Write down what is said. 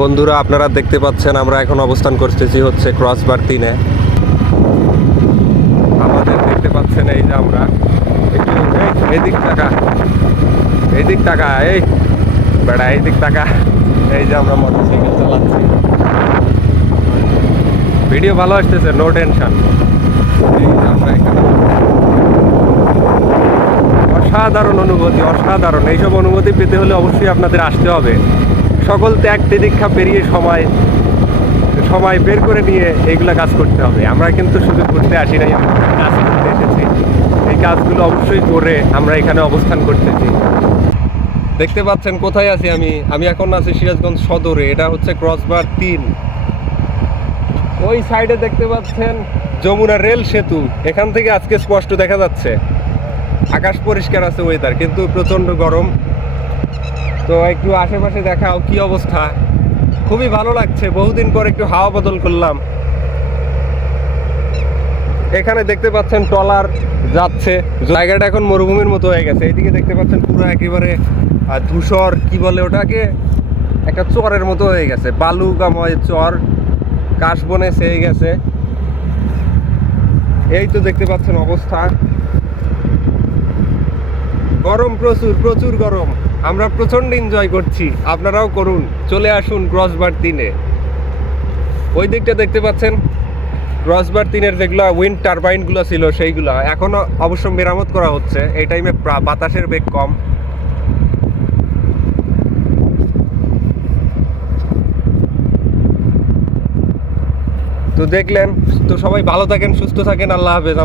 বন্ধুরা, আপনারা দেখতে পাচ্ছেন আমরা এখন অবস্থান করতেছি হচ্ছে ক্রসবার তিনে। আমাদের দেখতে পাচ্ছেন এই যে আমরা। একটু এদিক টাকা এদিক টাকা এই বেড়া এদিক টাকা এই যে আমরা মোটরসাইকেল চালাচ্ছি ভিডিও ভালো আসতেছে নো টেনশন আমরা এখানে অসাধারণ অনুভূতি, অসাধারণ। এইসব অনুভূতি পেতে হলে অবশ্যই আপনাদের আসতে হবে। সকল ত্যাগ তিদীক্ষা পেরিয়ে সময় সময় বের করে নিয়ে এইগুলা কাজ করতে হবে। আমরা কিন্তু শুধু ঘুরতে আসি নাই কাজ করতে এসেছি। এই কাজগুলো অবশ্যই করে আমরা এখানে অবস্থান করতেছি। দেখতে পাচ্ছেন, কোথায় আছি আমি? আমি এখন আছি সিরাজগঞ্জ সদরে, এটা হচ্ছে ক্রসবার তিন। ওই সাইডে দেখতে পাচ্ছেন যমুনা রেল সেতু। এখান থেকে আজকে স্পষ্ট দেখা যাচ্ছে। আকাশ পরিষ্কার আছে ওয়েদার কিন্তু প্রচণ্ড গরম। তো একটু আশেপাশে দেখাও কি অবস্থা? খুবই ভালো লাগছে, বহুদিন পর একটু হাওয়া বদল করলাম। এখানে দেখতে পাচ্ছেন টলার যাচ্ছে, জায়গাটা এখন মরুভূমির মতো হয়ে গেছে। এইদিকে দেখতে পাচ্ছেন পুরো একেবারে ধূসর, কি বলে ওটাকে? একটা চরের মতো হয়ে গেছে, বালুকাময় চর কাশ বনে সেয়ে গেছে। এই তো দেখতে পাচ্ছেন অবস্থা। গরম প্রচুর প্রচুর গরম। আমরা প্রচণ্ড এনজয় করছি। আপনারাও করুন। চলে আসুন ক্রসবার তিনে। ওই দিকটা দেখতে পাচ্ছেন? ক্রসবার তিনের যেগুলো উইন্ড টারবাইনগুলো ছিল, সেইগুলো। এখনও অবশ্য মেরামত করা হচ্ছে। এই টাইমে বাতাসের বেগ কম। তো দেখলেন, তো সবাই ভালো থাকেন, সুস্থ থাকেন। আল্লাহ হাফেজ।